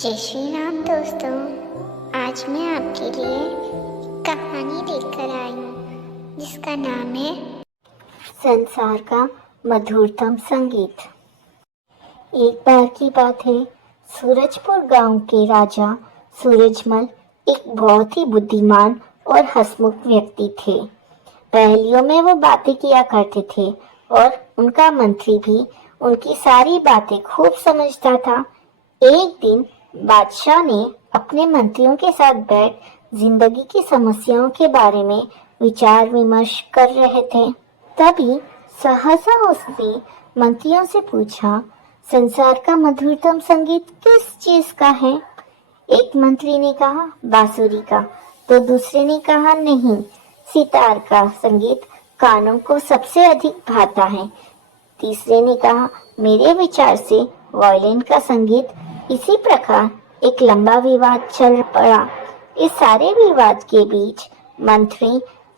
जय श्री राम दोस्तों। आज मैं आपके लिए कहानी लेकर आई हूँ जिसका नाम है संसार का मधुरतम संगीत। एक बार की बात है, सूरजपुर गांव के राजा सूरजमल एक बहुत ही बुद्धिमान और हंसमुख व्यक्ति थे। पहेलियों में वो बातें किया करते थे और उनका मंत्री भी उनकी सारी बातें खूब समझता था। एक दिन बादशाह ने अपने मंत्रियों के साथ बैठ जिंदगी की समस्याओं के बारे में विचार विमर्श कर रहे थे। तभी सहसा उसने मंत्रियों से पूछा, संसार का मधुरतम संगीत किस चीज का है? एक मंत्री ने कहा बांसुरी का, तो दूसरे ने कहा नहीं, सितार का संगीत कानों को सबसे अधिक भाता है। तीसरे ने कहा मेरे विचार से वायलिन का संगीत। इसी प्रकार एक लंबा विवाद चल पड़ा। इस सारे विवाद के बीच मंत्री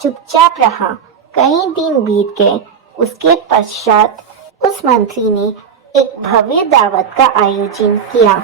चुपचाप रहा। कई दिन बीत गए। उसके पश्चात उस मंत्री ने एक भव्य दावत का आयोजन किया।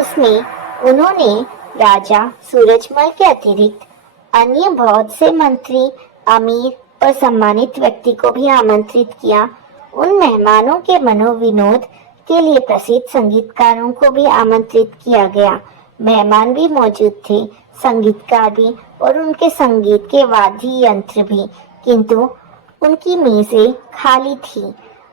उसमें उन्होंने राजा सूरजमल के अतिरिक्त अन्य बहुत से मंत्री, अमीर और सम्मानित व्यक्ति को भी आमंत्रित किया। उन मेहमानों के मनोविनोद के लिए प्रसिद्ध संगीतकारों को भी आमंत्रित किया गया। मेहमान भी मौजूद थे, संगीतकार भी और उनके संगीत के वाद्य यंत्र भी, किंतु उनकी मेजें खाली थी।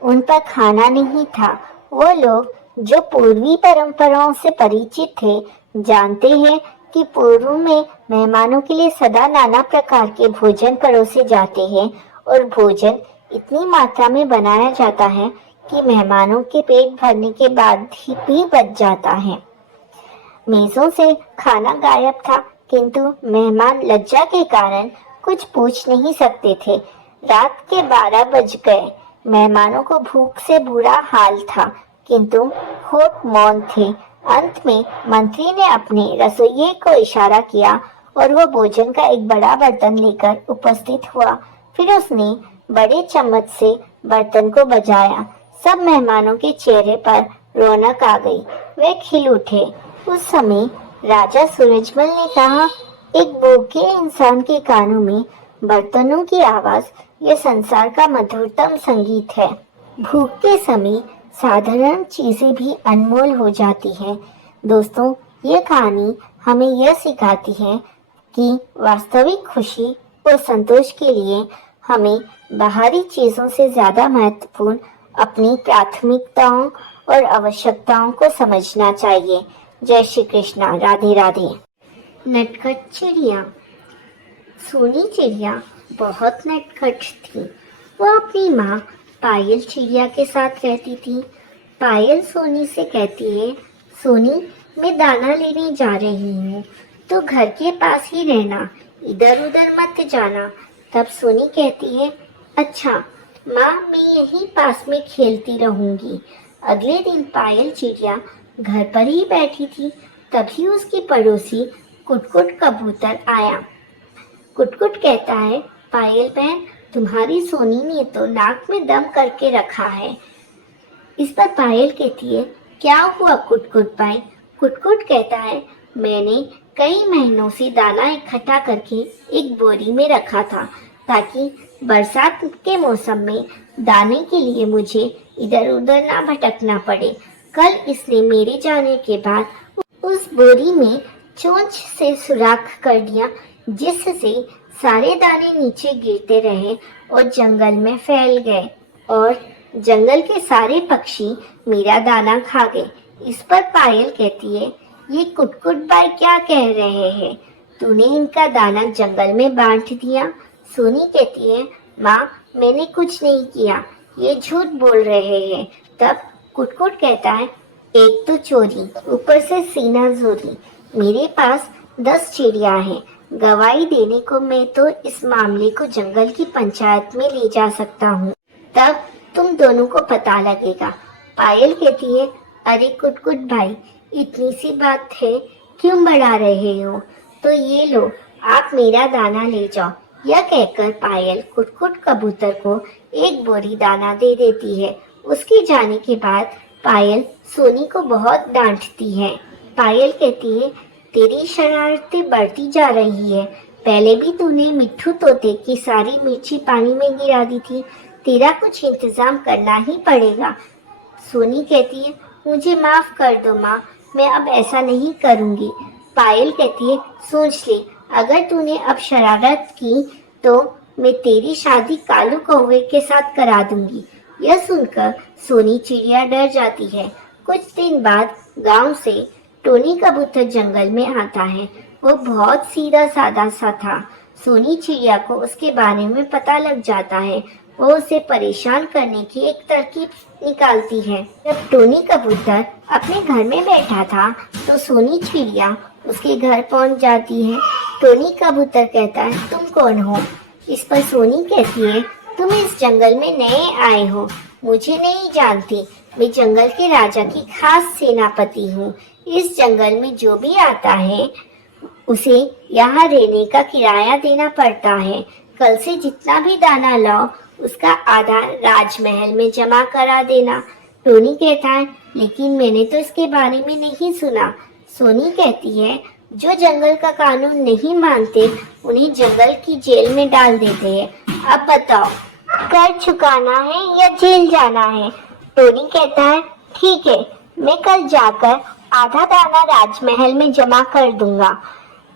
उन पर खाना नहीं था। वो लोग जो पूर्वी परंपराओं से परिचित थे जानते हैं कि पूर्व में मेहमानों के लिए सदा नाना प्रकार के भोजन परोसे जाते हैं और भोजन इतनी मात्रा में बनाया जाता है कि मेहमानों के पेट भरने के बाद भी बच जाता है। मेजों से खाना गायब था, किंतु मेहमान लज्जा के कारण कुछ पूछ नहीं सकते थे। रात के 12 बज गए। मेहमानों को भूख से बुरा हाल था, किंतु होठ मौन थे। अंत में मंत्री ने अपने रसोइये को इशारा किया और वो भोजन का एक बड़ा बर्तन लेकर उपस्थित हुआ। फिर उसने बड़े चम्मच से बर्तन को बजाया। सब मेहमानों के चेहरे पर रौनक आ गई। वे खिल उठे। उस समय राजा सूरजमल ने कहा, एक भूखे इंसान के कानों में बर्तनों की आवाज ये संसार का मधुरतम संगीत है। भूख के समय साधारण चीजें भी अनमोल हो जाती हैं। दोस्तों, ये कहानी हमें यह सिखाती है कि वास्तविक खुशी और संतोष के लिए हमें बाहरी चीजों से ज्यादा महत्वपूर्ण अपनी प्राथमिकताओं और आवश्यकताओं को समझना चाहिए। जय श्री कृष्णा। राधे राधे। नटखट चिड़िया। सोनी चिड़िया बहुत नटखट थी। वो अपनी माँ पायल चिड़िया के साथ रहती थी। पायल सोनी से कहती है, सोनी मैं दाना लेने जा रही हूँ, तो घर के पास ही रहना, इधर उधर मत जाना। तब सोनी कहती है, अच्छा माँ, मैं यहीं पास में खेलती रहूंगी। अगले दिन पायल चिड़िया घर पर ही बैठी थी। तभी उसकी पड़ोसी कुटकुट कबूतर आया। कुटकुट कहता है, पायल बहन, तुम्हारी सोनी ने तो नाक में दम करके रखा है। इस पर पायल कहती है, क्या हुआ कुटकुट भाई? कुटकुट कहता है, मैंने कई महीनों से दाना इकट्ठा करके एक बोरी में रखा था, ताकि बरसात के मौसम में दाने के लिए मुझे इधर उधर ना भटकना पड़े। कल इसने मेरे जाने के बाद उस बोरी में चोंच से सुराख कर दिया, जिससे सारे दाने नीचे गिरते रहे और जंगल में फैल गए और जंगल के सारे पक्षी मेरा दाना खा गए। इस पर पायल कहती है, ये कुटकुट भाई क्या कह रहे हैं? तूने इनका दाना जंगल में बांट दिया। सोनी कहती है, माँ मैंने कुछ नहीं किया, ये झूठ बोल रहे हैं। तब कुटकुट कहता है, एक तो चोरी, ऊपर से सीना जोरी। मेरे पास 10 चिड़िया हैं। गवाही देने को मैं तो इस मामले को जंगल की पंचायत में ले जा सकता हूँ, तब तुम दोनों को पता लगेगा। पायल कहती है, अरे कुटकुट भाई, इतनी सी बात है, क्यों बढ़ा रहे हो? तो ये लो, आप मेरा दाना ले जाओ। यह कहकर पायल कुटकुट कबूतर को एक बोरी दाना दे देती है। उसके जाने के बाद पायल सोनी को बहुत डांटती है। पायल कहती है, तेरी शरारतें बढ़ती जा रही है। पहले भी तूने मिट्ठू तोते की सारी मिर्ची पानी में गिरा दी थी, तेरा कुछ इंतजाम करना ही पड़ेगा। सोनी कहती है, मुझे माफ कर दो माँ, मैं अब ऐसा नहीं करूँगी। पायल कहती है, सोच ले, अगर तूने अब शरारत की तो मैं तेरी शादी कालू कौवे के साथ करा दूंगी। यह सुनकर सोनी चिड़िया डर जाती है। कुछ दिन बाद गांव से टोनी कबूतर जंगल में आता है। वो बहुत सीधा साधा सा था। सोनी चिड़िया को उसके बारे में पता लग जाता है। वो उसे परेशान करने की एक तरकीब निकालती है। जब टोनी कबूतर अपने घर में बैठा था तो सोनी चिड़िया उसके घर पहुंच जाती है। टोनी कबूतर कहता है, तुम कौन हो? इस पर सोनी कहती है, तुम इस जंगल में नए आए हो, मुझे नहीं जानती। मैं जंगल के राजा की खास सेनापति हूँ। इस जंगल में जो भी आता है उसे यहाँ रहने का किराया देना पड़ता है। कल से जितना भी दाना लाओ उसका आधा राजमहल में जमा करा देना। टोनी कहता है, लेकिन मैंने तो इसके बारे में नहीं सुना। सोनी कहती है, जो जंगल का कानून नहीं मानते उन्हें जंगल की जेल में डाल देते हैं। अब बताओ, कर चुकाना है या जेल जाना है? टोनी कहता है, ठीक है, मैं कल जाकर आधा दाना राजमहल में जमा कर दूंगा।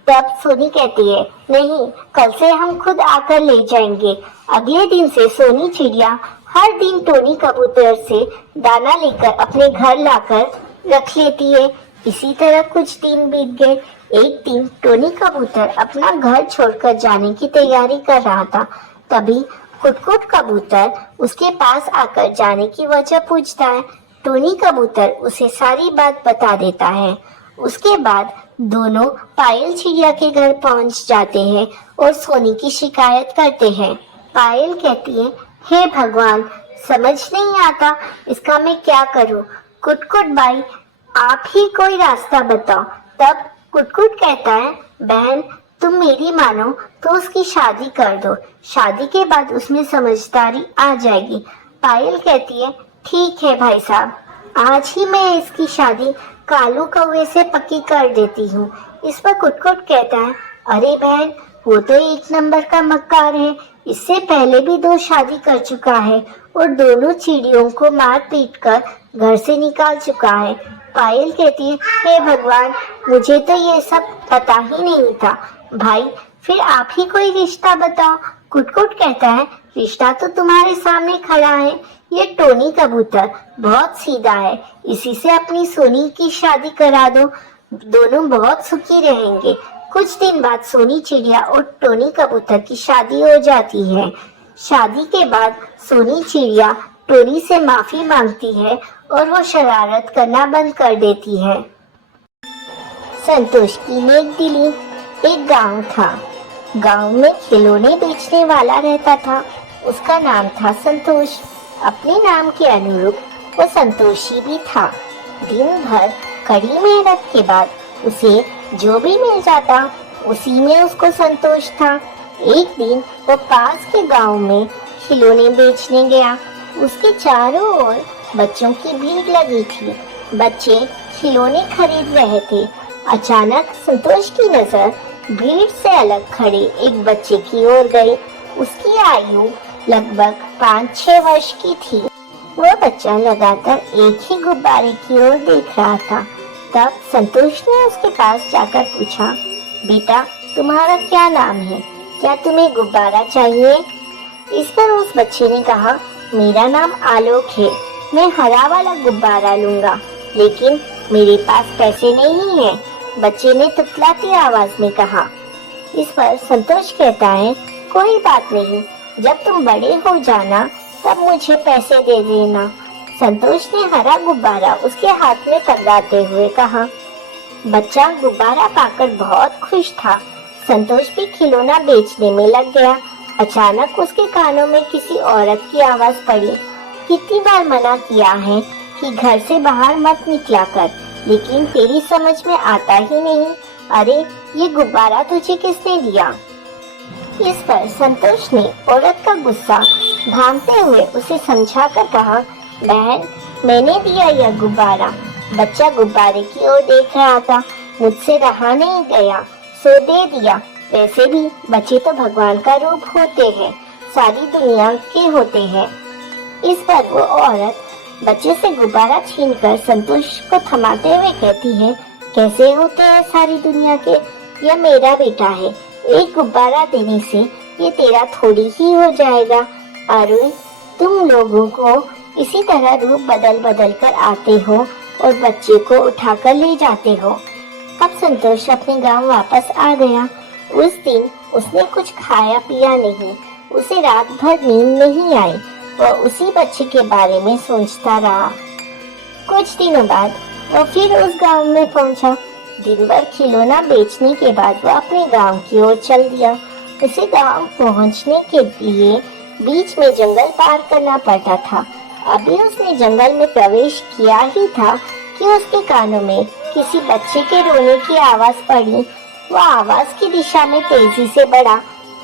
तब सोनी कहती है, नहीं, कल से हम खुद आकर ले जाएंगे। अगले दिन से सोनी चिड़िया हर दिन टोनी कबूतर से दाना लेकर अपने घर लाकर रख लेती है। इसी तरह कुछ दिन बीत गए। एक दिन टोनी कबूतर अपना घर छोड़कर जाने की तैयारी कर रहा था। तभी कुटकुट कबूतर उसके पास आकर जाने की वजह पूछता है। टोनी कबूतर उसे सारी बात बता देता है। उसके बाद दोनों पायल चिड़िया के घर पहुंच जाते हैं और सोनी की शिकायत करते हैं। पायल कहती है, हे भगवान, समझ नहीं आता इसका मैं क्या करूं। कुटकुट भाई, आप ही कोई रास्ता बताओ। तब कुटकुट कहता है, बहन, तुम मेरी मानो तो उसकी शादी कर दो। शादी के बाद उसमें समझदारी आ जाएगी। पायल कहती है, ठीक है भाई साहब, आज ही मैं इसकी शादी कालू कौवे से पक्की कर देती हूँ। इस पर कुटकुट कहता है, अरे बहन, वो तो एक नंबर का मक्कार है। इससे पहले भी 2 शादी कर चुका है और दोनों चिड़ियों को मार पीट कर घर से निकाल चुका है। पायल कहती है, हे भगवान, मुझे तो ये सब पता ही नहीं था। भाई, फिर आप ही कोई रिश्ता बताओ। कुटकुट कहता है, रिश्ता तो तुम्हारे सामने खड़ा है। ये टोनी कबूतर बहुत सीधा है, इसी से अपनी सोनी की शादी करा दो, दोनों बहुत सुखी रहेंगे। कुछ दिन बाद सोनी चिड़िया और टोनी कबूतर की शादी हो जाती है। शादी के बाद सोनी चिड़िया टोनी से माफी मांगती है और वो शरारत करना बंद कर देती है। संतोष की नेक दिली। एक गांव था। गांव में खिलौने बेचने वाला रहता था। उसका नाम था संतोष। अपने नाम के अनुरूप वो संतोषी भी था। दिन भर कड़ी मेहनत के बाद उसे जो भी मिल जाता उसी में उसको संतोष था। एक दिन वो पास के गांव में खिलौने बेचने गया। उसके चारों ओर बच्चों की भीड़ लगी थी। बच्चे खिलौने खरीद रहे थे। अचानक संतोष की नजर भीड़ से अलग खड़े एक बच्चे की ओर गई। उसकी आयु लगभग 5-6 वर्ष की थी। वो बच्चा लगातार एक ही गुब्बारे की ओर देख रहा था। तब संतोष ने उसके पास जाकर पूछा, बेटा, तुम्हारा क्या नाम है? क्या तुम्हें गुब्बारा चाहिए? इस पर उस बच्चे ने कहा, मेरा नाम आलोक है, मैं हरा वाला गुब्बारा लूंगा, लेकिन मेरे पास पैसे नहीं है। बच्चे ने तुतलाती आवाज में कहा। इस पर संतोष कहता है, कोई बात नहीं, जब तुम बड़े हो जाना तब मुझे पैसे दे देना। संतोष ने हरा गुब्बारा उसके हाथ में पकड़ाते हुए कहा। बच्चा गुब्बारा पाकर बहुत खुश था। संतोष भी खिलौना बेचने में लग गया। अचानक उसके कानों में किसी औरत की आवाज पड़ी। कितनी बार मना किया है कि घर से बाहर मत निकला कर, लेकिन तेरी समझ में आता ही नहीं। अरे, ये गुब्बारा तुझे किसने दिया? इस पर संतोष ने औरत का गुस्सा भांपते हुए उसे समझाकर कहा, बहन, मैंने दिया यह गुब्बारा। बच्चा गुब्बारे की ओर देख रहा था। मुझसे रहा नहीं गया, सो दे दिया। वैसे भी बच्चे तो भगवान का रूप होते हैं, सारी दुनिया के होते हैं। इस पर वो औरत बच्चे से गुब्बारा छीनकर संतोष को थमाते हुए कहती है, कैसे होते हैं सारी दुनिया के, यह मेरा बेटा है। एक गुब्बारा देने से ये तेरा थोड़ी ही हो जाएगा। अरुण, तुम लोगों को इसी तरह रूप बदल बदल कर आते हो और बच्चे को उठाकर ले जाते हो। अब संतोष अपने गांव वापस आ गया। उस दिन उसने कुछ खाया पिया नहीं, उसे रात भर नींद नहीं आई। वह उसी बच्चे के बारे में सोचता रहा। कुछ दिनों बाद वह फिर उस गांव में पहुंचा। दिन भर खिलौना बेचने के बाद वह अपने गांव की ओर चल दिया। उसे गांव पहुंचने के लिए बीच में जंगल पार करना पड़ता था। अभी उसने जंगल में प्रवेश किया ही था कि उसके कानों में किसी बच्चे के रोने की आवाज पड़ी। वह आवाज की दिशा में तेजी से बढ़ा।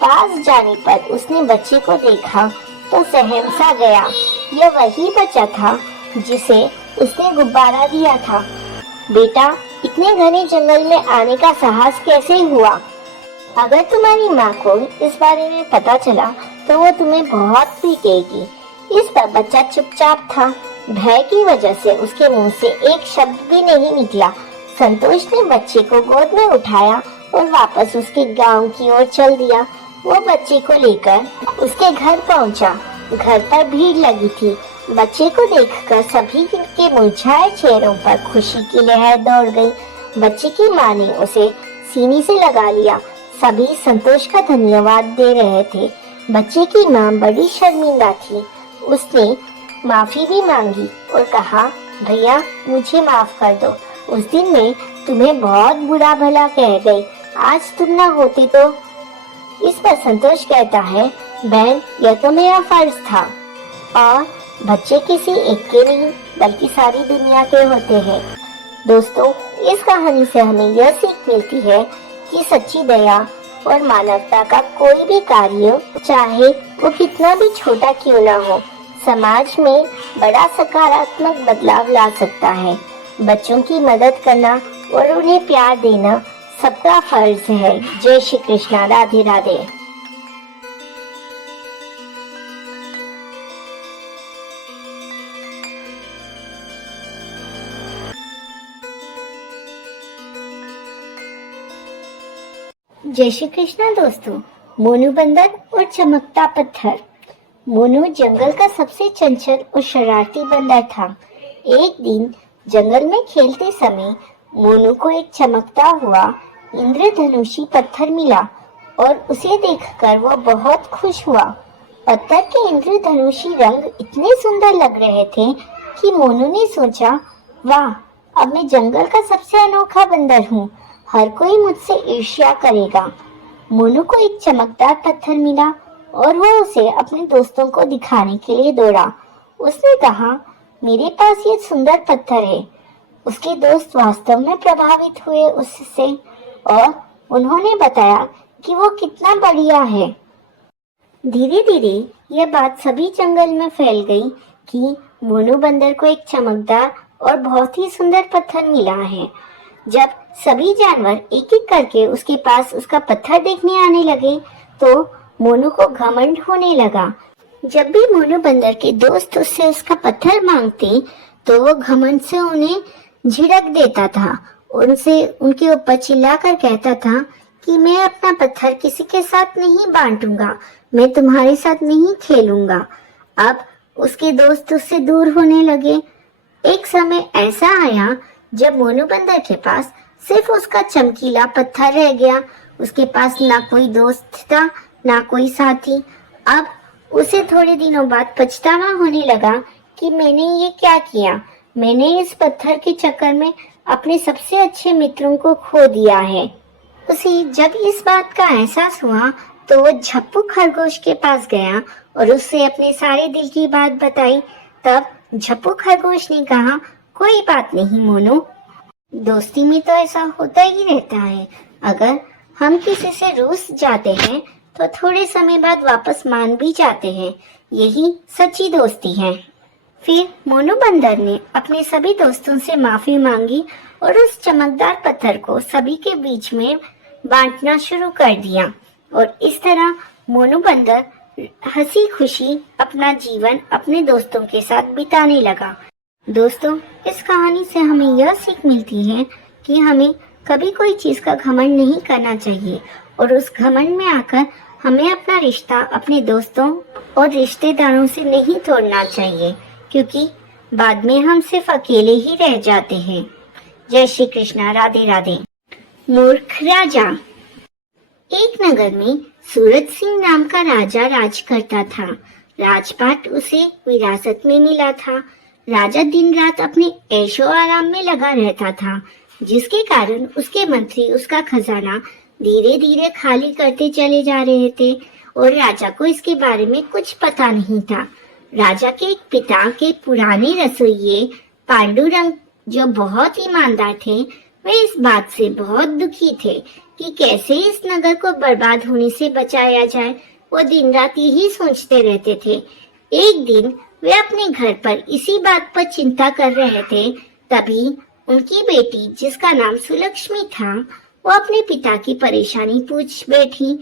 पास जाने पर उसने बच्चे को देखा तो सहम सा गया। यह वही बच्चा था जिसे उसने गुब्बारा दिया था। बेटा, इतने घने जंगल में आने का साहस कैसे हुआ? अगर तुम्हारी माँ को इस बारे में पता चला तो वो तुम्हें बहुत पीटेगी। इस पर बच्चा चुपचाप था। भय की वजह से उसके मुंह से एक शब्द भी नहीं निकला। संतोष ने बच्चे को गोद में उठाया और वापस उसके गांव की ओर चल दिया। वो बच्चे को लेकर उसके घर पहुंचा। घर पर भीड़ लगी थी। बच्चे को देखकर सभी के मुरझाए चेहरों पर खुशी की लहर दौड़ गई। बच्चे की माँ ने उसे सीने से लगा लिया। सभी संतोष का धन्यवाद दे रहे थे। बच्चे की माँ बड़ी शर्मिंदा थी। उसने माफी भी मांगी और कहा, भैया मुझे माफ कर दो। उस दिन मैं तुम्हें बहुत बुरा भला कह गई। आज तुम ना होते तो। इस पर संतोष कहता है, बहन यह तो मेरा फर्ज था। और बच्चे किसी एक के नहीं बल्कि सारी दुनिया के होते हैं। दोस्तों, इस कहानी से हमें यह सीख मिलती है कि सच्ची दया और मानवता का कोई भी कार्य, चाहे वो कितना भी छोटा क्यों ना हो, समाज में बड़ा सकारात्मक बदलाव ला सकता है। बच्चों की मदद करना और उन्हें प्यार देना सबका फर्ज है। जय श्री कृष्णा। राधे राधे। जय श्री कृष्णा दोस्तों। मोनू बंदर और चमकता पत्थर। मोनू जंगल का सबसे चंचल और शरारती बंदर था। एक दिन जंगल में खेलते समय मोनू को एक चमकता हुआ इंद्रधनुषी पत्थर मिला और उसे देखकर वह बहुत खुश हुआ। पत्थर के इंद्रधनुषी रंग इतने सुंदर लग रहे थे कि मोनू ने सोचा, वाह, अब मैं जंगल का सबसे अनोखा बंदर हूँ। हर कोई मुझसे ईर्ष्या करेगा। मोनू को एक चमकदार पत्थर मिला और वो उसे अपने दोस्तों को दिखाने के लिए दौड़ा। उसने कहा, मेरे पास ये सुंदर पत्थर है। उसके दोस्त वास्तव में प्रभावित हुए उससे और उन्होंने बताया कि वो कितना बढ़िया है। धीरे धीरे यह बात सभी जंगल में फैल गई कि मोनू बंदर को एक चमकदार और बहुत ही सुंदर पत्थर मिला है। जब सभी जानवर एक एक करके उसके पास उसका पत्थर देखने आने लगे तो मोनू को घमंड होने लगा। जब भी मोनू बंदर के दोस्त उससे उसका पत्थर मांगते तो वो घमंड से उन्हें झिड़क देता था। उनसे उनके ऊपर चिल्लाकर कहता था कि मैं अपना पत्थर किसी के साथ नहीं बांटूंगा, मैं तुम्हारे साथ नहीं खेलूंगा। अब उसके दोस्त उससे दूर होने लगे। एक समय ऐसा आया जब मोनू बंदर के पास सिर्फ उसका चमकीला पत्थर रह गया। उसके पास ना कोई दोस्त था ना कोई साथी। अब उसे थोड़े दिनों बाद पछतावा होने लगा कि मैंने ये क्या किया। मैंने इस पत्थर के चक्कर में अपने सबसे अच्छे मित्रों को खो दिया है। उसे जब इस बात का एहसास हुआ तो वो झप्पू खरगोश के पास गया और उससे अपने सारे दिल की बात बताई। तब झप्पू खरगोश ने कहा, कोई बात नहीं मोनू, दोस्ती में तो ऐसा होता ही रहता है। अगर हम किसी से रूस जाते हैं तो थोड़े समय बाद वापस मान भी जाते हैं। यही सच्ची दोस्ती है। फिर मोनू बंदर ने अपने सभी दोस्तों से माफी मांगी और उस चमकदार पत्थर को सभी के बीच में बांटना शुरू कर दिया और इस तरह मोनू बंदर हंसी खुशी अपना जीवन अपने दोस्तों के साथ बिताने लगा। दोस्तों, इस कहानी से हमें यह सीख मिलती है कि हमें कभी कोई चीज का घमंड नहीं करना चाहिए और उस घमंड में आकर हमें अपना रिश्ता अपने दोस्तों और रिश्तेदारों से नहीं तोड़ना चाहिए, क्योंकि बाद में हम सिर्फ अकेले ही रह जाते हैं। जय श्री कृष्णा। राधे राधे। मूर्ख राजा। एक नगर में सूरज सिंह नाम का राजा राज करता था। राजपाट उसे विरासत में मिला था। राजा दिन रात अपने ऐशो आराम में लगा रहता था, जिसके कारण उसके मंत्री उसका खजाना धीरे धीरे खाली करते चले जा रहे थे और राजा को इसके बारे में कुछ पता नहीं था। राजा के एक पिता के पुराने रसोइये पांडुरंग, जो बहुत ईमानदार थे, वे इस बात से बहुत दुखी थे कि कैसे इस नगर को बर्बाद होने से बचाया जाए। वो दिन रात यही सोचते रहते थे। एक दिन वे अपने घर पर इसी बात पर चिंता कर रहे थे, तभी उनकी बेटी, जिसका नाम सुलक्ष्मी था, वो अपने पिता की परेशानी पूछ बैठी।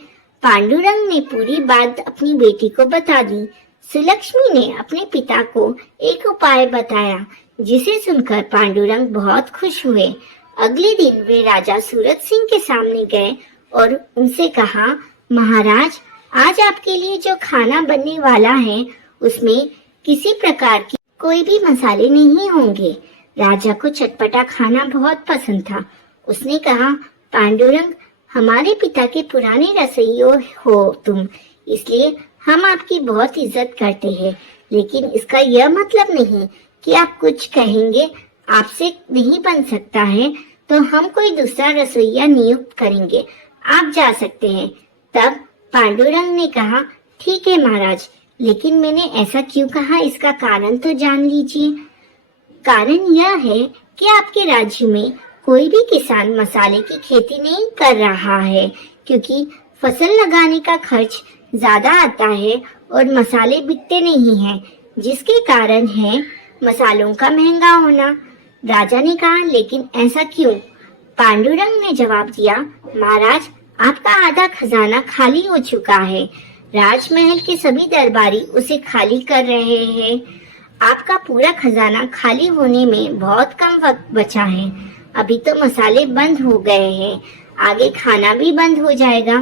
पांडुरंग ने पूरी बात अपनी बेटी को बता दी। सुलक्ष्मी ने अपने पिता को एक उपाय बताया, जिसे सुनकर पांडुरंग बहुत खुश हुए। अगले दिन वे राजा सूरज सिंह के सामने गए और उनसे कहा, महाराज, आज आपके लिए जो खाना बनने वाला है उसमें किसी प्रकार की कोई भी मसाले नहीं होंगे। राजा को चटपटा खाना बहुत पसंद था। उसने कहा, पांडुरंग, हमारे पिता के पुराने रसोइये हो तुम, इसलिए हम आपकी बहुत इज्जत करते हैं, लेकिन इसका यह मतलब नहीं कि आप कुछ कहेंगे आपसे नहीं बन सकता है तो हम कोई दूसरा रसोइया नियुक्त करेंगे, आप जा सकते हैं। तब पांडुरंग ने कहा, ठीक है महाराज, लेकिन मैंने ऐसा क्यों कहा, इसका कारण तो जान लीजिए। कारण यह है कि आपके राज्य में कोई भी किसान मसाले की खेती नहीं कर रहा है, क्योंकि फसल लगाने का खर्च ज्यादा आता है और मसाले बिकते नहीं हैं, जिसके कारण है मसालों का महंगा होना। राजा ने कहा, लेकिन ऐसा क्यों? पांडुरंग ने जवाब दिया, महाराज, आपका आधा खजाना खाली हो चुका है। राजमहल के सभी दरबारी उसे खाली कर रहे हैं। आपका पूरा खजाना खाली होने में बहुत कम वक्त बचा है। अभी तो मसाले बंद हो गए हैं, आगे खाना भी बंद हो जाएगा।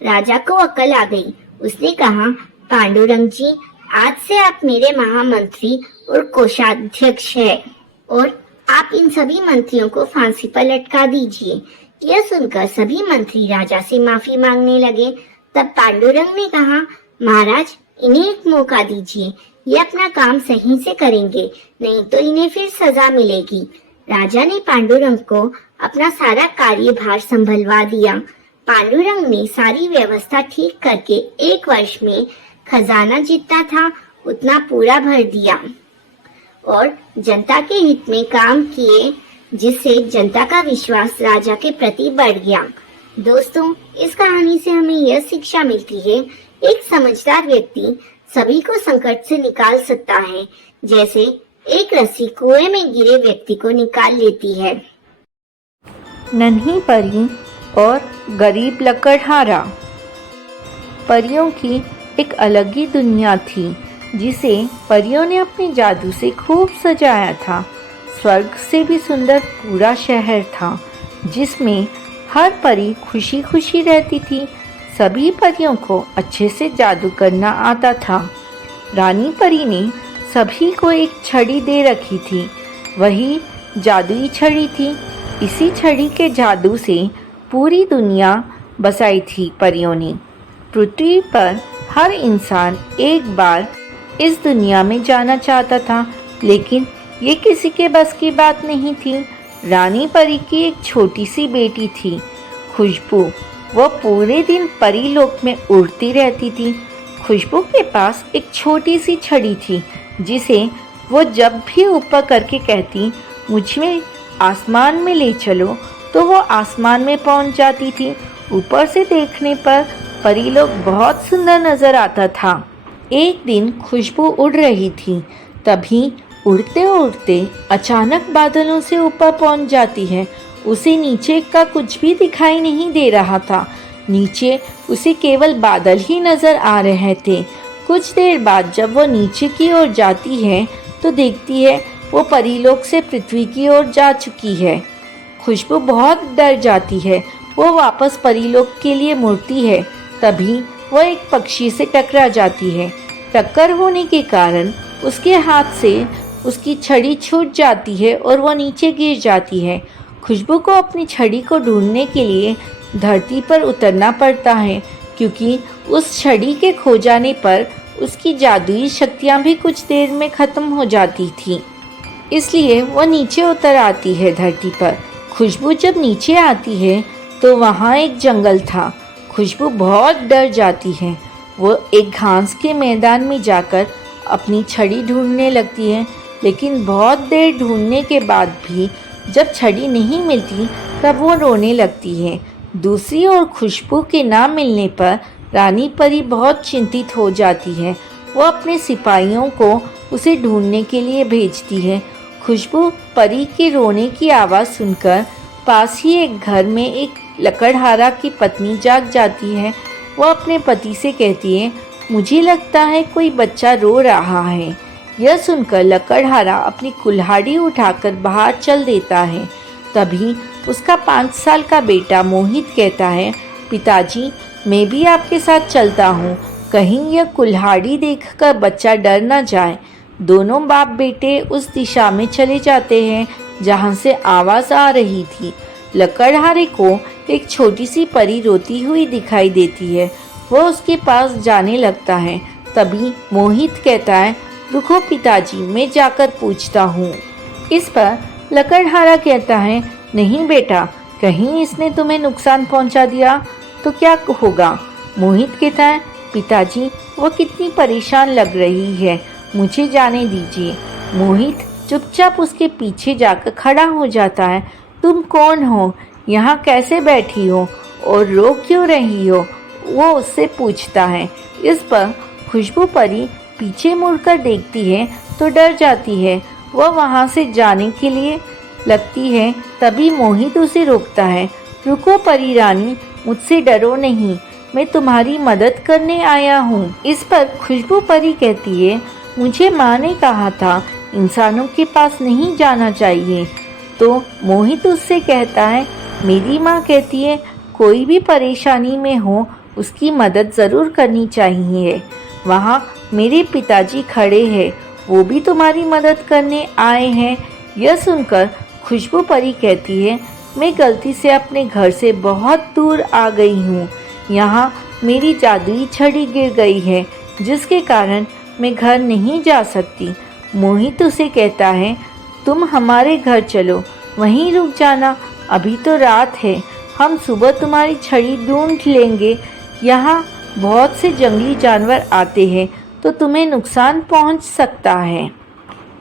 राजा को अकल आ गई। उसने कहा, पांडुरंग जी, आज से आप मेरे महामंत्री और कोषाध्यक्ष हैं और आप इन सभी मंत्रियों को फांसी पर लटका दीजिए। यह सुनकर सभी मंत्री राजा से माफी मांगने लगे। तब पांडुरंग ने कहा, महाराज, इन्हें एक मौका दीजिए, ये अपना काम सही से करेंगे, नहीं तो इन्हें फिर सजा मिलेगी। राजा ने पांडुरंग को अपना सारा कार्यभार संभलवा दिया। पांडुरंग ने सारी व्यवस्था ठीक करके 1 वर्ष में खजाना जितना था उतना पूरा भर दिया और जनता के हित में काम किए, जिससे जनता का विश्वास राजा के प्रति बढ़ गया। दोस्तों, इस कहानी से हमें यह शिक्षा मिलती है, एक समझदार व्यक्ति सभी को संकट से निकाल सकता है, जैसे एक रस्सी कुएं में गिरे व्यक्ति को निकाल लेती है। नन्ही परी और गरीब लकड़हारा। परियों की एक अलग ही दुनिया थी, जिसे परियों ने अपने जादू से खूब सजाया था। स्वर्ग से भी सुंदर पूरा शहर था, जिसमें हर परी खुशी खुशी रहती थी। सभी परियों को अच्छे से जादू करना आता था। रानी परी ने सभी को एक छड़ी दे रखी थी, वही जादुई छड़ी थी। इसी छड़ी के जादू से पूरी दुनिया बसाई थी परियों ने। पृथ्वी पर हर इंसान एक बार इस दुनिया में जाना चाहता था, लेकिन ये किसी के बस की बात नहीं थी। रानी परी की एक छोटी सी बेटी थी, खुशबू। वह पूरे दिन परी लोक में उड़ती रहती थी। खुशबू के पास एक छोटी सी छड़ी थी, जिसे वो जब भी ऊपर करके कहती, मुझे आसमान में ले चलो, तो वो आसमान में पहुंच जाती थी। ऊपर से देखने पर परी लोग बहुत सुंदर नजर आता था। एक दिन खुशबू उड़ रही थी, तभी उड़ते उड़ते अचानक बादलों से ऊपर पहुंच जाती है। उसे नीचे का कुछ भी दिखाई नहीं दे रहा था। नीचे उसे केवल बादल ही नजर आ रहे थे। कुछ देर बाद जब वो नीचे की ओर जाती है तो देखती है वो परीलोक से पृथ्वी की ओर जा चुकी है। खुशबू बहुत डर जाती है। वो वापस परीलोक के लिए मुड़ती है। तभी वो एक पक्षी से टकरा जाती है। टक्कर होने के कारण उसके हाथ से उसकी छड़ी छूट जाती है और वो नीचे गिर जाती है। खुशबू को अपनी छड़ी को ढूंढने के लिए धरती पर उतरना पड़ता है, क्योंकि उस छड़ी के खो जाने पर उसकी जादुई शक्तियाँ भी कुछ देर में ख़त्म हो जाती थीं। इसलिए वो नीचे उतर आती है धरती पर। खुशबू जब नीचे आती है तो वहाँ एक जंगल था। खुशबू बहुत डर जाती है। वो एक घास के मैदान में जाकर अपनी छड़ी ढूंढने लगती है, लेकिन बहुत देर ढूंढने के बाद भी जब छड़ी नहीं मिलती तब वो रोने लगती है। दूसरी ओर खुशबू के ना मिलने पर रानी परी बहुत चिंतित हो जाती है। वो अपने सिपाहियों को उसे ढूंढने के लिए भेजती है। खुशबू परी के रोने की आवाज़ सुनकर पास ही एक घर में एक लकड़हारा की पत्नी जाग जाती है। वो अपने पति से कहती है, मुझे लगता है कोई बच्चा रो रहा है। यह सुनकर लकड़हारा अपनी कुल्हाड़ी उठाकर बाहर चल देता है। तभी उसका 5 साल का बेटा मोहित कहता है, पिताजी मैं भी आपके साथ चलता हूँ, कहीं यह कुल्हाड़ी देखकर बच्चा डर न जाए। दोनों बाप बेटे उस दिशा में चले जाते हैं जहाँ से आवाज़ आ रही थी। लकड़हारे को एक छोटी सी परी रोती हुई दिखाई देती है। वह उसके पास जाने लगता है। तभी मोहित कहता है, रुको पिताजी मैं जाकर पूछता हूँ। इस पर लकड़हारा कहता है, नहीं बेटा, कहीं इसने तुम्हें नुकसान पहुँचा दिया तो क्या होगा। मोहित कहता है, पिताजी वो कितनी परेशान लग रही है, मुझे जाने दीजिए। मोहित चुपचाप उसके पीछे जाकर खड़ा हो जाता है। तुम कौन हो, यहाँ कैसे बैठी हो और रो क्यों रही हो, वो उससे पूछता है। इस पर खुशबू परी पीछे मुड़कर देखती है तो डर जाती है। वह वहाँ से जाने के लिए लगती है। तभी मोहित उसे रोकता है। रुको परी रानी, मुझसे डरो नहीं, मैं तुम्हारी मदद करने आया हूँ। इस पर खुशबू परी कहती है, मुझे माँ ने कहा था इंसानों के पास नहीं जाना चाहिए। तो मोहित उससे कहता है, मेरी माँ कहती है कोई भी परेशानी में हो उसकी मदद ज़रूर करनी चाहिए। वहाँ मेरे पिताजी खड़े हैं, वो भी तुम्हारी मदद करने आए हैं। यह सुनकर खुशबू परी कहती है, मैं गलती से अपने घर से बहुत दूर आ गई हूँ। यहाँ मेरी जादुई छड़ी गिर गई है, जिसके कारण मैं घर नहीं जा सकती। मोहित उसे कहता है, तुम हमारे घर चलो, वहीं रुक जाना, अभी तो रात है, हम सुबह तुम्हारी छड़ी ढूंढ लेंगे। यहाँ बहुत से जंगली जानवर आते हैं तो तुम्हें नुकसान पहुँच सकता है।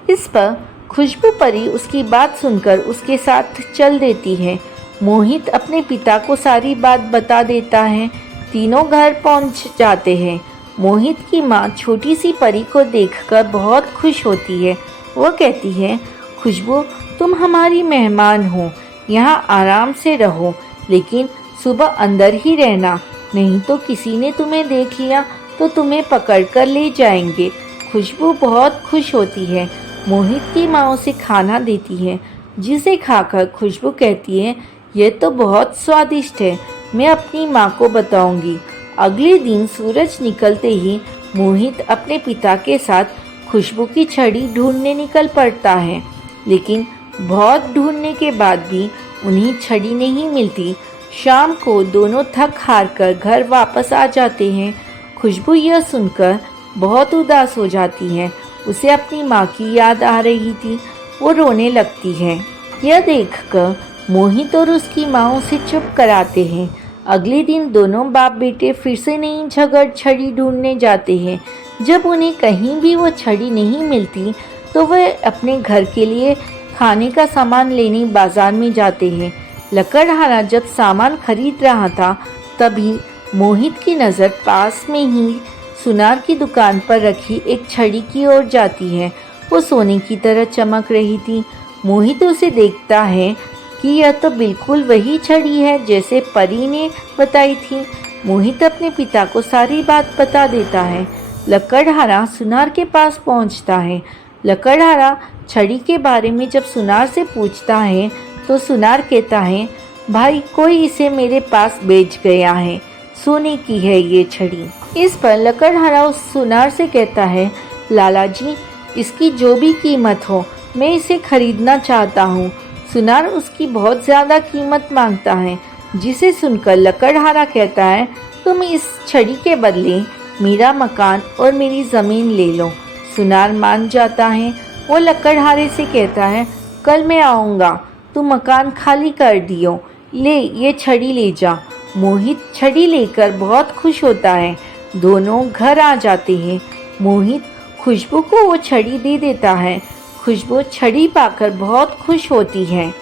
इस पर खुशबू परी उसकी बात सुनकर उसके साथ चल देती है। मोहित अपने पिता को सारी बात बता देता है। तीनों घर पहुँच जाते हैं। मोहित की माँ छोटी सी परी को देखकर बहुत खुश होती है। वो कहती है, खुशबू तुम हमारी मेहमान हो, यहाँ आराम से रहो, लेकिन सुबह अंदर ही रहना, नहीं तो किसी ने तुम्हें देख लिया तो तुम्हें पकड़कर ले जाएंगे। खुशबू बहुत खुश होती है। मोहित की माँ उसे खाना देती है, जिसे खाकर खुशबू कहती है, यह तो बहुत स्वादिष्ट है, मैं अपनी माँ को बताऊंगी। अगले दिन सूरज निकलते ही मोहित अपने पिता के साथ खुशबू की छड़ी ढूंढने निकल पड़ता है, लेकिन बहुत ढूंढने के बाद भी उन्हें छड़ी नहीं मिलती। शाम को दोनों थक हार कर घर वापस आ जाते हैं। खुशबू यह सुनकर बहुत उदास हो जाती है। उसे अपनी माँ की याद आ रही थी। वो रोने लगती है। यह देखकर मोहित और उसकी माँ उसे चुप कराते हैं। अगले दिन दोनों बाप बेटे फिर से नई जगह छड़ी ढूंढने जाते हैं। जब उन्हें कहीं भी वो छड़ी नहीं मिलती तो वह अपने घर के लिए खाने का सामान लेने बाजार में जाते हैं। लकड़हारा जब सामान खरीद रहा था तभी मोहित की नज़र पास में ही सुनार की दुकान पर रखी एक छड़ी की ओर जाती है। वो सोने की तरह चमक रही थी। मोहित उसे देखता है कि यह तो बिल्कुल वही छड़ी है जैसे परी ने बताई थी। मोहित अपने पिता को सारी बात बता देता है। लकड़हारा सुनार के पास पहुंचता है। लकड़हारा छड़ी के बारे में जब सुनार से पूछता है तो सुनार कहता है, भाई कोई इसे मेरे पास बेच गया है, सोने की है ये छड़ी। इस पर लकड़हारा उस सुनार से कहता है, लाला जी इसकी जो भी कीमत हो मैं इसे खरीदना चाहता हूँ। सुनार उसकी बहुत ज़्यादा कीमत मांगता है, जिसे सुनकर लकड़हारा कहता है, तुम इस छड़ी के बदले मेरा मकान और मेरी ज़मीन ले लो। सुनार मान जाता है। वो लकड़हारे से कहता है, कल मैं आऊँगा, तू मकान खाली कर दियो, ले ये छड़ी ले जा। मोहित छड़ी लेकर बहुत खुश होता है। दोनों घर आ जाते हैं। मोहित खुशबू को वो छड़ी दे देता है। खुशबू छड़ी पाकर बहुत खुश होती है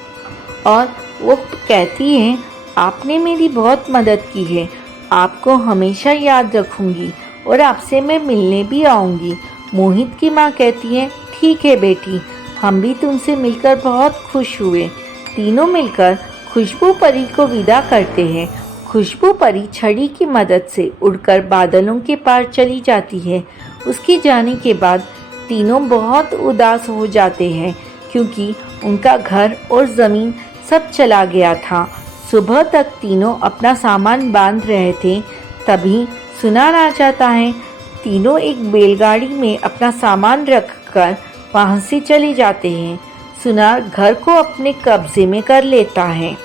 और वो कहती है, आपने मेरी बहुत मदद की है, आपको हमेशा याद रखूंगी और आपसे मैं मिलने भी आऊंगी। मोहित की माँ कहती है, ठीक है बेटी, हम भी तुमसे मिलकर बहुत खुश हुए। तीनों मिलकर खुशबू परी को विदा करते हैं। खुशबू परी छड़ी की मदद से उड़कर बादलों के पार चली जाती है। उसके जाने के बाद तीनों बहुत उदास हो जाते हैं क्योंकि उनका घर और ज़मीन सब चला गया था। सुबह तक तीनों अपना सामान बांध रहे थे, तभी सुनार आ जाता है। तीनों एक बैलगाड़ी में अपना सामान रखकर वहाँ से चले जाते हैं। सुनार घर को अपने कब्जे में कर लेता है।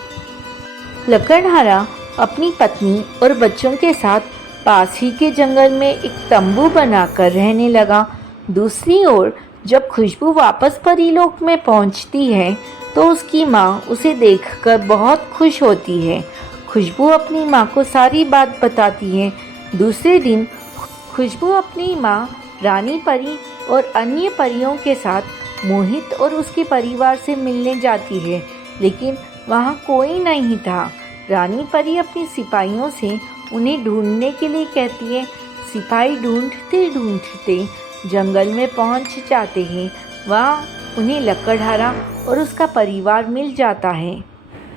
लकड़हारा अपनी पत्नी और बच्चों के साथ पास ही के जंगल में एक तंबू बनाकर रहने लगा। दूसरी ओर जब खुशबू वापस परीलोक में पहुंचती है तो उसकी माँ उसे देखकर बहुत खुश होती है। खुशबू अपनी माँ को सारी बात बताती है। दूसरे दिन खुशबू अपनी माँ रानी परी और अन्य परियों के साथ मोहित और उसके परिवार से मिलने जाती है, लेकिन वहाँ कोई नहीं था। रानी परी अपनी सिपाहियों से उन्हें ढूंढने के लिए कहती है। सिपाही ढूंढते ढूंढते जंगल में पहुँच जाते हैं। वहाँ उन्हें लकड़हारा और उसका परिवार मिल जाता है।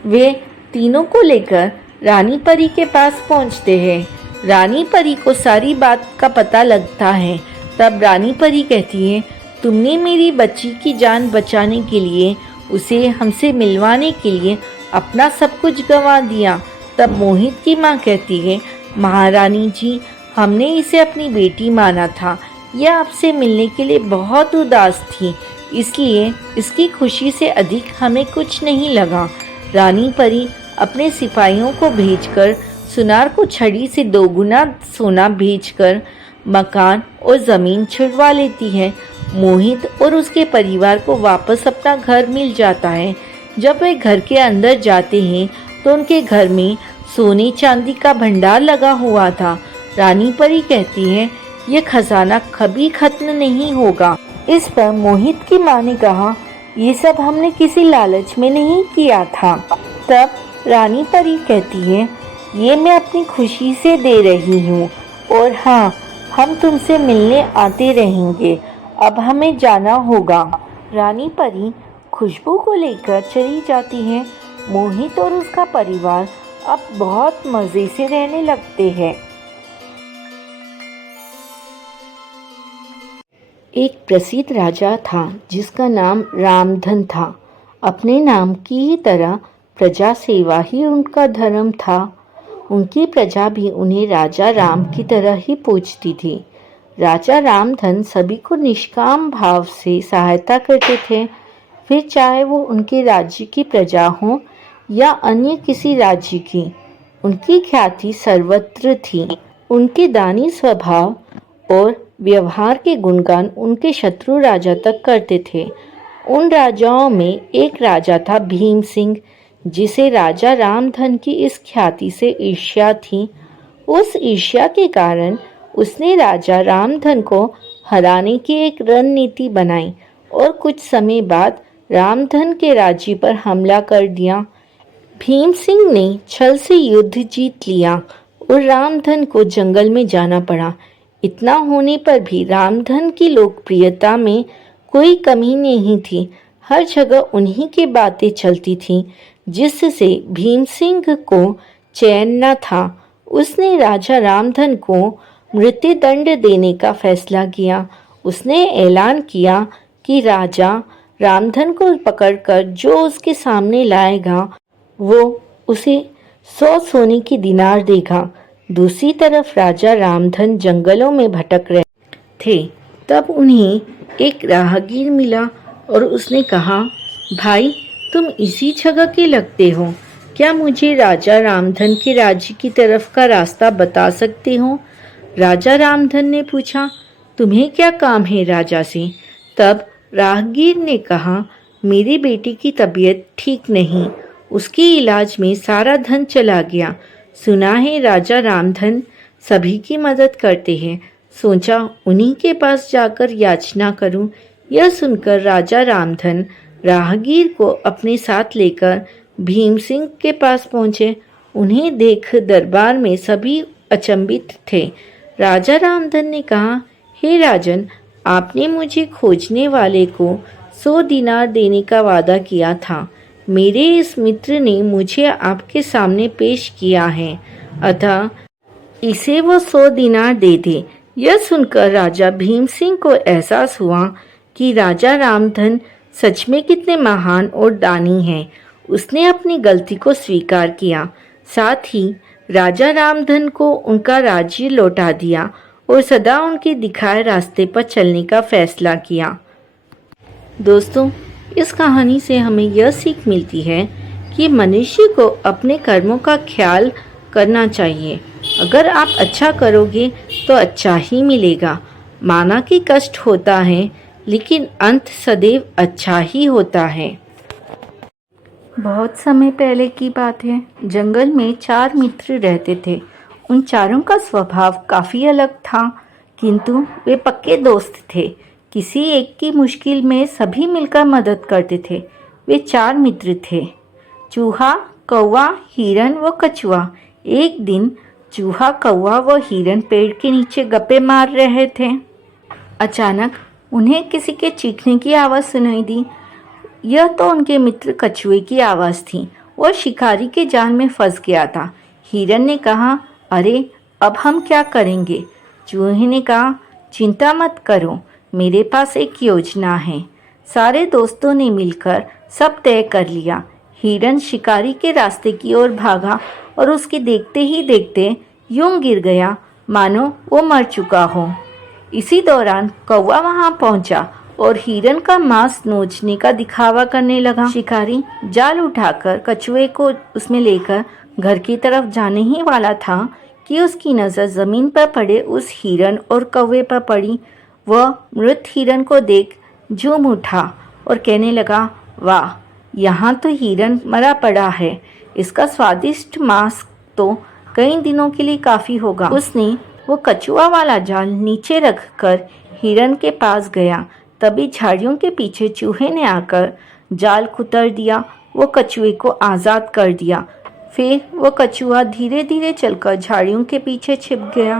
वे तीनों को लेकर रानी परी के पास पहुँचते हैं। रानी परी को सारी बात का पता लगता है। तब रानी परी कहती है, तुमने मेरी बच्ची की जान बचाने के लिए, उसे हमसे मिलवाने के लिए अपना सब कुछ गंवा दिया। तब मोहित की माँ कहती है, महारानी जी, हमने इसे अपनी बेटी माना था। यह आपसे मिलने के लिए बहुत उदास थी, इसलिए इसकी खुशी से अधिक हमें कुछ नहीं लगा। रानी परी अपने सिपाहियों को भेजकर सुनार को छड़ी से 2 गुना सोना भेजकर मकान और ज़मीन छुड़वा लेती है। मोहित और उसके परिवार को वापस अपना घर मिल जाता है। जब वे घर के अंदर जाते हैं तो उनके घर में सोने चांदी का भंडार लगा हुआ था। रानी परी कहती है, ये खजाना कभी खत्म नहीं होगा। इस पर मोहित की माँ ने कहा, ये सब हमने किसी लालच में नहीं किया था। तब रानी परी कहती है, ये मैं अपनी खुशी से दे रही हूँ, और हाँ, हम तुमसे मिलने आते रहेंगे। अब हमें जाना होगा। रानी परी खुशबू को लेकर चली जाती है। मोहित और उसका परिवार अब बहुत मज़े से रहने लगते हैं। एक प्रसिद्ध राजा था जिसका नाम रामधन था। अपने नाम की ही तरह प्रजा सेवा ही उनका धर्म था। उनकी प्रजा भी उन्हें राजा राम की तरह ही पूजती थी। राजा रामधन सभी को निष्काम भाव से सहायता करते थे, फिर चाहे वो उनके राज्य की प्रजा हो या अन्य किसी राज्य की। उनकी ख्याति सर्वत्र थी। उनके दानी स्वभाव और व्यवहार के गुणगान उनके शत्रु राजा तक करते थे। उन राजाओं में एक राजा था भीम सिंह, जिसे राजा रामधन की इस ख्याति से ईर्ष्या थी। उस ईर्ष्या के कारण उसने राजा रामधन को हराने की एक रणनीति बनाई और कुछ समय बाद रामधन के राज्य पर हमला कर दिया। भीम सिंह ने छल से युद्ध जीत लिया और रामधन को जंगल में जाना पड़ा। इतना होने पर भी रामधन की लोकप्रियता में कोई कमी नहीं थी। हर जगह उन्हीं की बातें चलती थीं, जिससे भीम सिंह को चैन न था। उसने राजा रामधन को मृत्युदंड देने का फैसला किया। उसने ऐलान किया कि राजा रामधन को पकड़कर जो उसके सामने लाएगा वो उसे 100 सोने की दिनार देगा। दूसरी तरफ राजा रामधन जंगलों में भटक रहे थे। तब उन्हें एक राहगीर मिला और उसने कहा, भाई तुम इसी जगह के लगते हो, क्या मुझे राजा रामधन के राज्य की तरफ का रास्ता बता सकते हो? राजा रामधन ने पूछा, तुम्हें क्या काम है राजा से? तब राहगीर ने कहा, मेरी बेटी की तबीयत ठीक नहीं, उसके इलाज में सारा धन चला गया। सुना है राजा रामधन सभी की मदद करते हैं, सोचा उन्हीं के पास जाकर याचना करूं। यह सुनकर राजा रामधन राहगीर को अपने साथ लेकर भीम सिंह के पास पहुंचे। उन्हें देख दरबार में सभी अचंभित थे। राजा रामधन ने कहा, हे राजन, आपने मुझे खोजने वाले को 100 दिनार देने का वादा किया था। मेरे इस मित्र ने मुझे आपके सामने पेश किया है, अतः इसे वो 100 दिनार दे दे। यह सुनकर राजा भीम सिंह को एहसास हुआ कि राजा रामधन सच में कितने महान और दानी हैं। उसने अपनी गलती को स्वीकार किया, साथ ही राजा रामधन को उनका राज्य लौटा दिया और सदा उनके दिखाए रास्ते पर चलने का फैसला किया। दोस्तों, इस कहानी से हमें यह सीख मिलती है कि मनुष्य को अपने कर्मों का ख्याल करना चाहिए। अगर आप अच्छा करोगे तो अच्छा ही मिलेगा। माना कि कष्ट होता है, लेकिन अंत सदैव अच्छा ही होता है। बहुत समय पहले की बात है। जंगल में 4 मित्र रहते थे। उन चारों का स्वभाव काफ़ी अलग था, किंतु वे पक्के दोस्त थे। किसी एक की मुश्किल में सभी मिलकर मदद करते थे। वे 4 मित्र थे, चूहा, कौवा, हिरन व कछुआ। एक दिन चूहा, कौवा व हिरन पेड़ के नीचे गप्पे मार रहे थे। अचानक उन्हें किसी के चीखने की आवाज़ सुनाई दी। यह तो उनके मित्र कछुए की आवाज़ थी। वह शिकारी के जाल में फंस गया था। हिरन ने कहा, अरे अब हम क्या करेंगे? चूहे ने कहा, चिंता मत करो, मेरे पास एक योजना है। सारे दोस्तों ने मिलकर सब तय कर लिया। हिरन शिकारी के रास्ते की ओर भागा और उसके देखते ही देखते यूं गिर गया मानो वो मर चुका हो। इसी दौरान कौवा वहां पहुंचा और हिरन का मांस नोचने का दिखावा करने लगा। शिकारी जाल उठाकर कछुए को उसमें लेकर घर की तरफ जाने ही वाला था कि उसकी नज़र ज़मीन पर पड़े उस हिरन और कौवे पर पड़ी। वह मृत हिरन को देख झूम उठा और कहने लगा, वाह, यहाँ तो हिरन मरा पड़ा है। इसका स्वादिष्ट मांस तो कई दिनों के लिए काफ़ी होगा। उसने वो कछुआ वाला जाल नीचे रखकर हिरन के पास गया। तभी झाड़ियों के पीछे चूहे ने आकर जाल कुतर दिया। वो कछुए को आज़ाद कर दिया। फिर वो कछुआ धीरे धीरे चलकर झाड़ियों के पीछे छिप गया।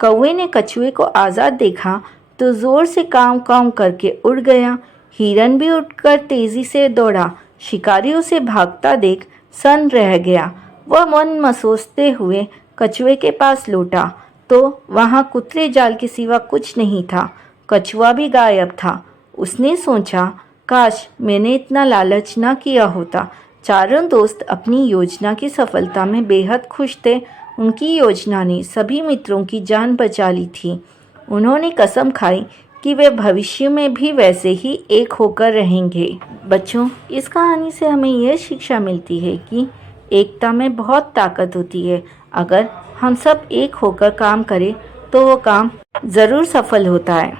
कौवे ने कछुए को आज़ाद देखा तो ज़ोर से काँव काँव करके उड़ गया। हिरन भी उठकर तेज़ी से दौड़ा। शिकारी उसे भागता देख सन्न रह गया। वह मन मसोसते हुए कछुए के पास लौटा तो वहाँ कुतरे जाल के सिवा कुछ नहीं था। कछुआ भी गायब था। उसने सोचा, काश मैंने इतना लालच न किया होता। चारों दोस्त अपनी योजना की सफलता में बेहद खुश थे। उनकी योजना ने सभी मित्रों की जान बचा ली थी। उन्होंने कसम खाई कि वे भविष्य में भी वैसे ही एक होकर रहेंगे। बच्चों, इस कहानी से हमें यह शिक्षा मिलती है कि एकता में बहुत ताकत होती है। अगर हम सब एक होकर काम करें तो वो काम ज़रूर सफल होता है।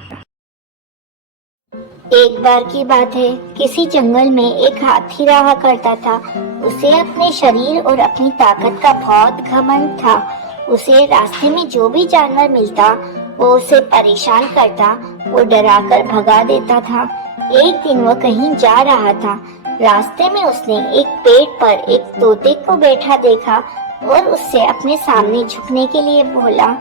एक बार की बात है, किसी जंगल में एक हाथी रहा करता था। उसे अपने शरीर और अपनी ताकत का बहुत घमंड था। उसे रास्ते में जो भी जानवर मिलता वो उसे परेशान करता, वो डराकर भगा देता था। एक दिन वह कहीं जा रहा था। रास्ते में उसने एक पेड़ पर एक तोते को बैठा देखा और उससे अपने सामने झुकने के लिए बोला।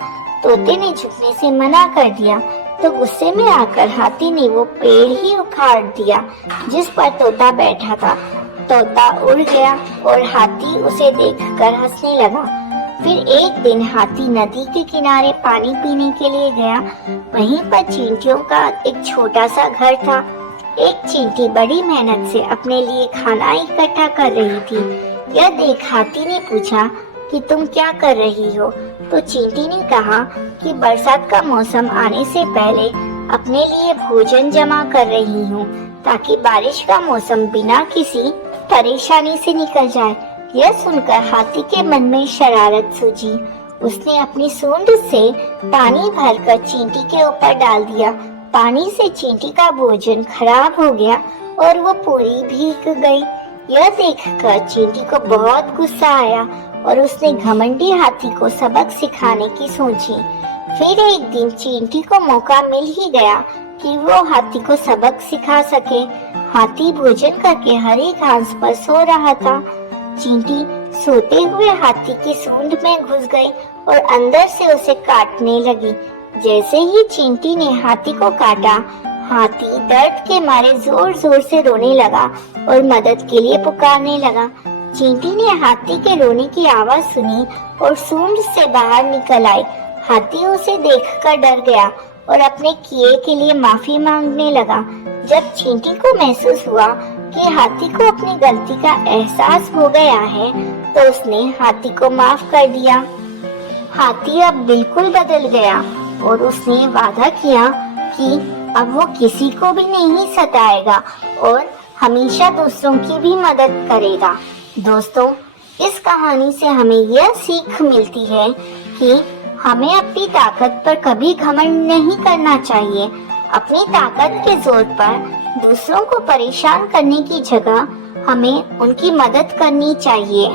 तोते ने झुकने से मना कर दिया। तो गुस्से में आकर हाथी ने वो पेड़ ही उखाड़ दिया जिस पर तोता बैठा था। तोता उड़ गया और हाथी उसे देखकर हंसने लगा। फिर एक दिन हाथी नदी के किनारे पानी पीने के लिए गया। वहीं पर चींटियों का एक छोटा सा घर था। एक चींटी बड़ी मेहनत से अपने लिए खाना इकट्ठा कर रही थी। यह देख हाथी ने पूछा कि तुम क्या कर रही हो? तो चींटी ने कहा कि बरसात का मौसम आने से पहले अपने लिए भोजन जमा कर रही हूँ ताकि बारिश का मौसम बिना किसी परेशानी से निकल जाए। यह सुनकर हाथी के मन में शरारत सूझी। उसने अपनी सूंड से पानी भरकर चींटी के ऊपर डाल दिया। पानी से चींटी का भोजन खराब हो गया और वो पूरी भीग गई। यह देखकर चींटी को बहुत गुस्सा आया और उसने घमंडी हाथी को सबक सिखाने की सोची। फिर एक दिन चींटी को मौका मिल ही गया कि वो हाथी को सबक सिखा सके। हाथी भोजन करके हरी घास पर सो रहा था। चींटी सोते हुए हाथी की सूंड में घुस गई और अंदर से उसे काटने लगी। जैसे ही चींटी ने हाथी को काटा, हाथी दर्द के मारे जोर जोर से रोने लगा और मदद के लिए पुकारने लगा। चींटी ने हाथी के रोने की आवाज सुनी और सूंड से बाहर निकल आई। हाथी उसे देखकर डर गया और अपने किए के लिए माफी मांगने लगा। जब चींटी को महसूस हुआ कि हाथी को अपनी गलती का एहसास हो गया है, तो उसने हाथी को माफ कर दिया। हाथी अब बिल्कुल बदल गया और उसने वादा किया कि अब वो किसी को भी नहीं सताएगा और हमेशा दूसरों की भी मदद करेगा। दोस्तों, इस कहानी से हमें यह सीख मिलती है कि हमें अपनी ताकत पर कभी घमंड नहीं करना चाहिए। अपनी ताकत के जोर पर दूसरों को परेशान करने की जगह हमें उनकी मदद करनी चाहिए।